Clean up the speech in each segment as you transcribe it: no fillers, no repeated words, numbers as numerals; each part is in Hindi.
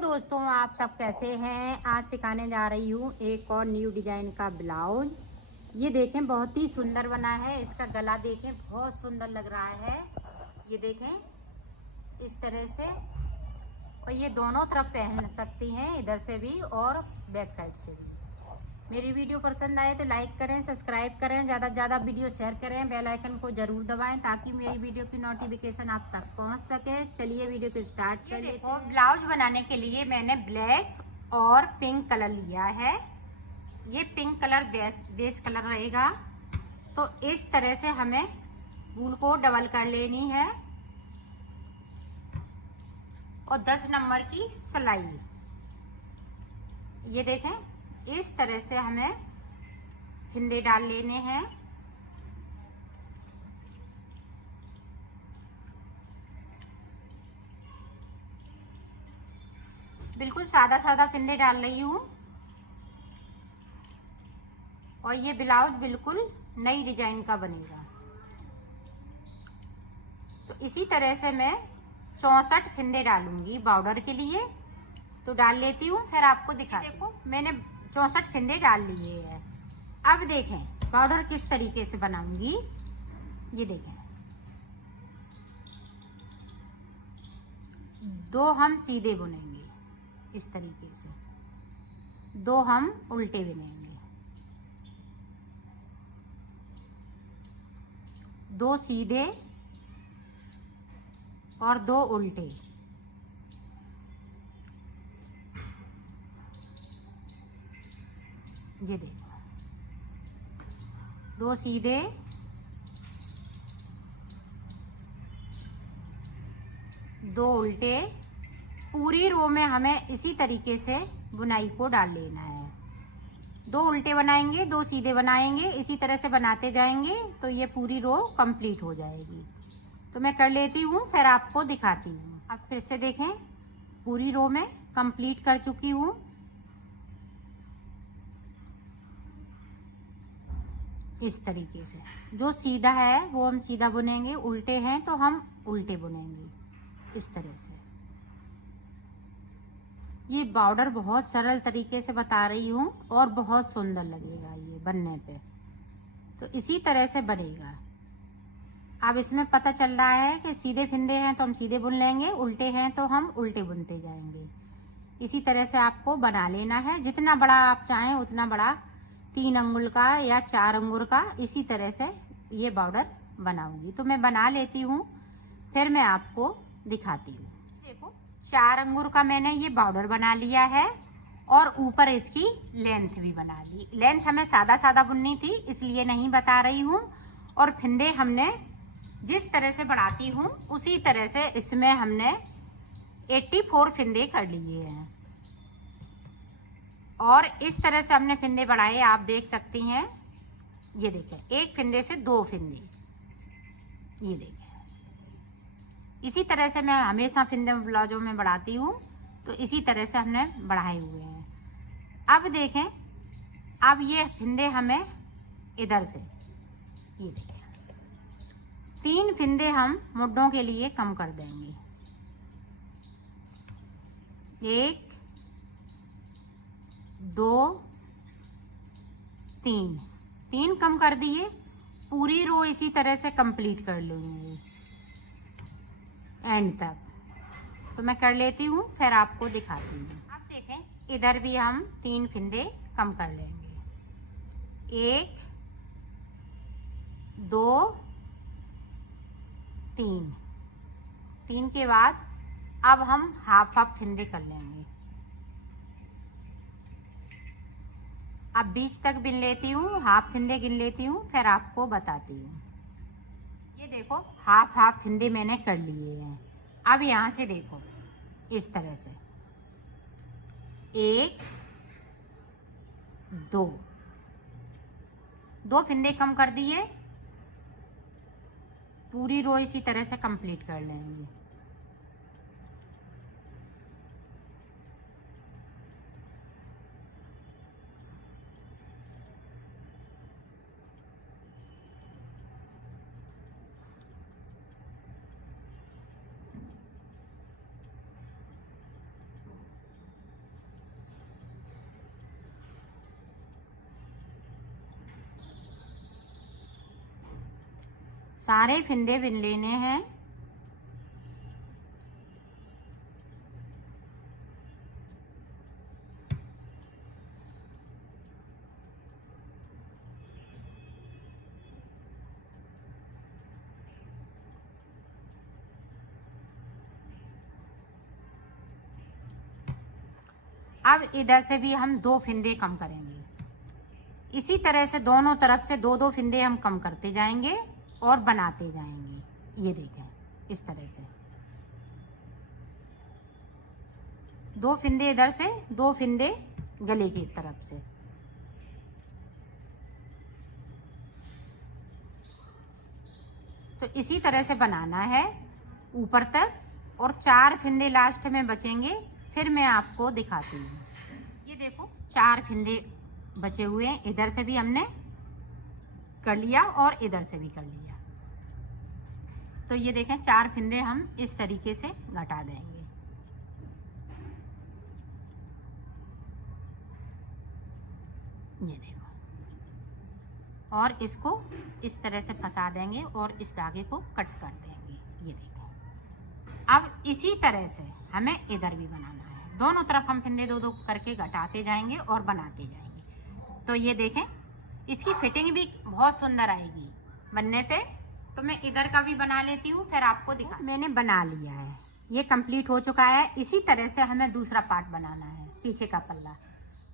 दोस्तों, आप सब कैसे हैं। आज सिखाने जा रही हूँ एक और न्यू डिजाइन का ब्लाउज। ये देखें, बहुत ही सुंदर बना है। इसका गला देखें, बहुत सुंदर लग रहा है। ये देखें इस तरह से, और ये दोनों तरफ पहन सकती हैं, इधर से भी और बैक साइड से भी। मेरी वीडियो पसंद आए तो लाइक करें, सब्सक्राइब करें, ज़्यादा से ज़्यादा वीडियो शेयर करें, बेल आइकन को ज़रूर दबाएं ताकि मेरी वीडियो की नोटिफिकेशन आप तक पहुंच सके। चलिए वीडियो को स्टार्ट कर लेते हैं। ब्लाउज बनाने के लिए मैंने ब्लैक और पिंक कलर लिया है। ये पिंक कलर बेस कलर रहेगा। तो इस तरह से हमें वूल को डबल कर लेनी है और 10 नंबर की सिलाई। ये देखें, इस तरह से हमें फिंदे डाल लेने हैं। बिल्कुल सादा सादा फिंदे डाल रही हूँ। और ये ब्लाउज बिल्कुल नई डिजाइन का बनेगा। तो इसी तरह से मैं 64 फिंदे डालूंगी बॉर्डर के लिए। तो डाल लेती हूँ, फिर आपको दिखा। देखो, मैंने 64 फिंदे डाल लिए हैं। अब देखें बॉर्डर किस तरीके से बनाऊंगी। ये देखें, 2 हम सीधे बुनेंगे इस तरीके से, 2 हम उल्टे बुनेंगे, 2 सीधे और 2 उल्टे। ये देखो, 2 सीधे, 2 उल्टे। पूरी रो में हमें इसी तरीके से बुनाई को डाल लेना है। 2 उल्टे बनाएंगे, 2 सीधे बनाएंगे, इसी तरह से बनाते जाएंगे तो ये पूरी रो कंप्लीट हो जाएगी। तो मैं कर लेती हूँ, फिर आपको दिखाती हूँ। अब फिर से देखें, पूरी रो में कंप्लीट कर चुकी हूँ। इस तरीके से जो सीधा है वो हम सीधा बुनेंगे, उल्टे हैं तो हम उल्टे बुनेंगे इस तरह से। ये बॉर्डर बहुत सरल तरीके से बता रही हूँ और बहुत सुंदर लगेगा ये बनने पे। तो इसी तरह से बनेगा। अब इसमें पता चल रहा है कि सीधे फिंदे हैं तो हम सीधे बुन लेंगे, उल्टे हैं तो हम उल्टे बुनते जाएंगे। इसी तरह से आपको बना लेना है। जितना बड़ा आप चाहें उतना बड़ा, 3 अंगुल का या 4 अंगुल का, इसी तरह से ये बॉर्डर बनाऊंगी। तो मैं बना लेती हूँ, फिर मैं आपको दिखाती हूँ। देखो, 4 अंगुल का मैंने ये बॉर्डर बना लिया है और ऊपर इसकी लेंथ भी बना ली। लेंथ हमें सादा सादा बुननी थी, इसलिए नहीं बता रही हूँ। और फिंदे हमने जिस तरह से बढ़ाती हूँ उसी तरह से इसमें हमने 84 फिंदे कर लिए हैं। और इस तरह से हमने फिंदे बढ़ाए, आप देख सकती हैं। ये देखें, 1 फिंदे से 2 फिंदे। ये देखें, इसी तरह से मैं हमेशा फिंदे ब्लाउजों में बढ़ाती हूँ। तो इसी तरह से हमने बढ़ाए हुए हैं। अब देखें, अब ये फिंदे हमें इधर से, ये देखें, 3 फिंदे हम मुड्ढों के लिए कम कर देंगे। 1 2 3 कम कर दिए। पूरी रो इसी तरह से कंप्लीट कर लूंगी एंड तक। तो मैं कर लेती हूँ, फिर आपको दिखाती हूँ। अब देखें, इधर भी हम 3 फिंदे कम कर लेंगे। 1 2 3 के बाद अब हम हाफ हाफ फिंदे कर लेंगे। अब बीच तक बिन लेती हूँ, हाफ फिंदे गिन लेती हूँ, फिर आपको बताती हूँ। ये देखो, हाफ हाफ फिंदे मैंने कर लिए हैं। अब यहाँ से देखो, इस तरह से 1 2 फिंदे कम कर दिए। पूरी रो इसी तरह से कंप्लीट कर लेंगे। सारे फिंदे बिन लेने हैं। अब इधर से भी हम 2 फिंदे कम करेंगे। इसी तरह से दोनों तरफ से 2-2 फिंदे हम कम करते जाएंगे और बनाते जाएंगे। ये देखें, इस तरह से 2 फिंदे इधर से, 2 फिंदे गले की तरफ से। तो इसी तरह से बनाना है ऊपर तक, और 4 फिंदे लास्ट में बचेंगे, फिर मैं आपको दिखाती हूँ। ये देखो 4 फिंदे बचे हुए हैं, इधर से भी हमने कर लिया और इधर से भी कर लिया। तो ये देखें 4 फिंदे हम इस तरीके से घटा देंगे। ये देखो, और इसको इस तरह से फंसा देंगे और इस धागे को कट कर देंगे। ये देखो, अब इसी तरह से हमें इधर भी बनाना है। दोनों तरफ हम फिंदे 2-2 करके घटाते जाएंगे और बनाते जाएंगे। तो ये देखें, इसकी फिटिंग भी बहुत सुंदर आएगी बनने पे। तो मैं इधर का भी बना लेती हूँ, फिर आपको दिखा। मैंने बना लिया है, ये कंप्लीट हो चुका है। इसी तरह से हमें दूसरा पार्ट बनाना है, पीछे का पल्ला।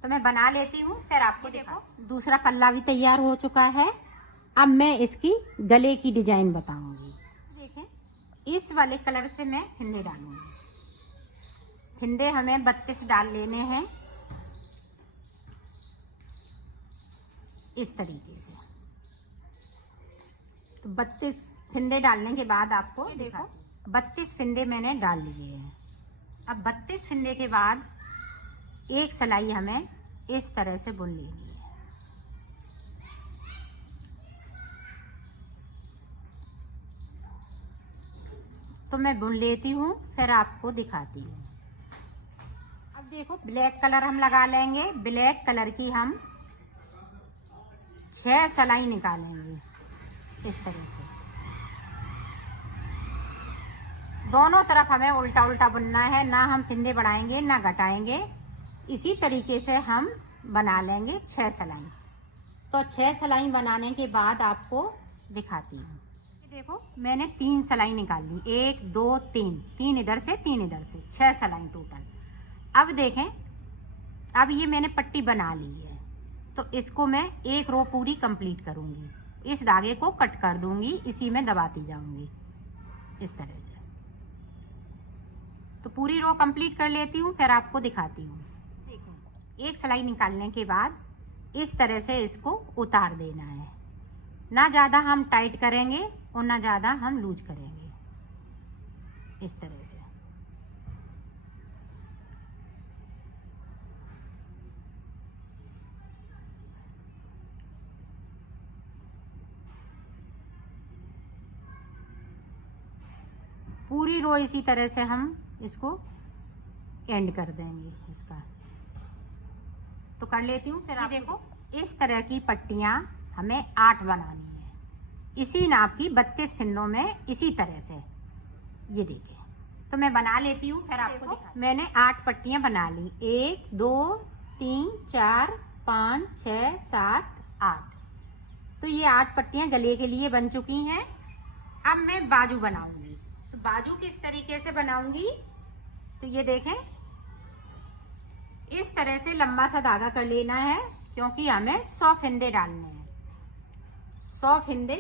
तो मैं बना लेती हूँ, फिर आपको देखो। दूसरा पल्ला भी तैयार हो चुका है। अब मैं इसकी गले की डिजाइन बताऊंगी। देखें, इस वाले कलर से मैं फिंदे डालूंगी। फिंदे हमें 32 डाल लेने हैं, इस तरीके से। तो 32 फिंदे डालने के बाद आपको देखो 32 फिंदे मैंने डाल लिए हैं। अब 32 फिंदे के बाद एक सिलाई हमें इस तरह से बुन लेनी है। तो मैं बुन लेती हूँ, फिर आपको दिखाती हूँ। अब देखो, ब्लैक कलर हम लगा लेंगे। ब्लैक कलर की हम 6 सिलाई निकालेंगे इस तरह से। दोनों तरफ हमें उल्टा उल्टा बुनना है, ना हम फिंदे बढ़ाएंगे ना घटाएंगे। इसी तरीके से हम बना लेंगे 6 सिलाई। तो 6 सिलाई बनाने के बाद आपको दिखाती हूँ। देखो, मैंने 3 सिलाई निकाल ली, 1 2 3, 3 इधर से 3 इधर से, 6 सिलाई टोटल। अब देखें, अब ये मैंने पट्टी बना ली है, तो इसको मैं एक रो पूरी कंप्लीट करूंगी। इस धागे को कट कर दूंगी, इसी में दबाती जाऊंगी इस तरह से। तो पूरी रो कंप्लीट कर लेती हूँ, फिर आपको दिखाती हूँ। देखो, एक सिलाई निकालने के बाद इस तरह से इसको उतार देना है। ना ज़्यादा हम टाइट करेंगे और ना ज़्यादा हम लूज करेंगे, इस तरह से। पूरी रो इसी तरह से हम इसको एंड कर देंगे इसका। तो कर लेती हूँ, फिर आप देखो। इस तरह की पट्टियाँ हमें 8 बनानी है, इसी नाप की 32 फिंदों में, इसी तरह से। ये देखिए, तो मैं बना लेती हूँ, फिर आपको दिखा। मैंने 8 पट्टियाँ बना ली, 1 2 3 4 5 6 7 8। तो ये 8 पट्टियाँ गले के लिए बन चुकी हैं। अब मैं बाजू बनाऊंगी। तो बाजू किस तरीके से बनाऊंगी, तो ये देखें, इस तरह से लंबा सा धागा कर लेना है, क्योंकि हमें 100 फिंदे डालने हैं। 100 फिंदे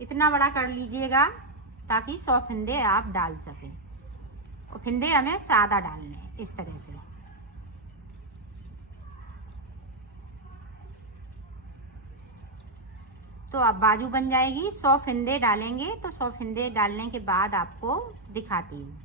इतना बड़ा कर लीजिएगा ताकि 100 फिंदे आप डाल सकें। और फिंदे हमें सादा डालने हैं, इस तरह से। तो अब बाजू बन जाएगी। 100 फिंदे डालेंगे, तो 100 फिंदे डालने के बाद आपको दिखाती हूँ।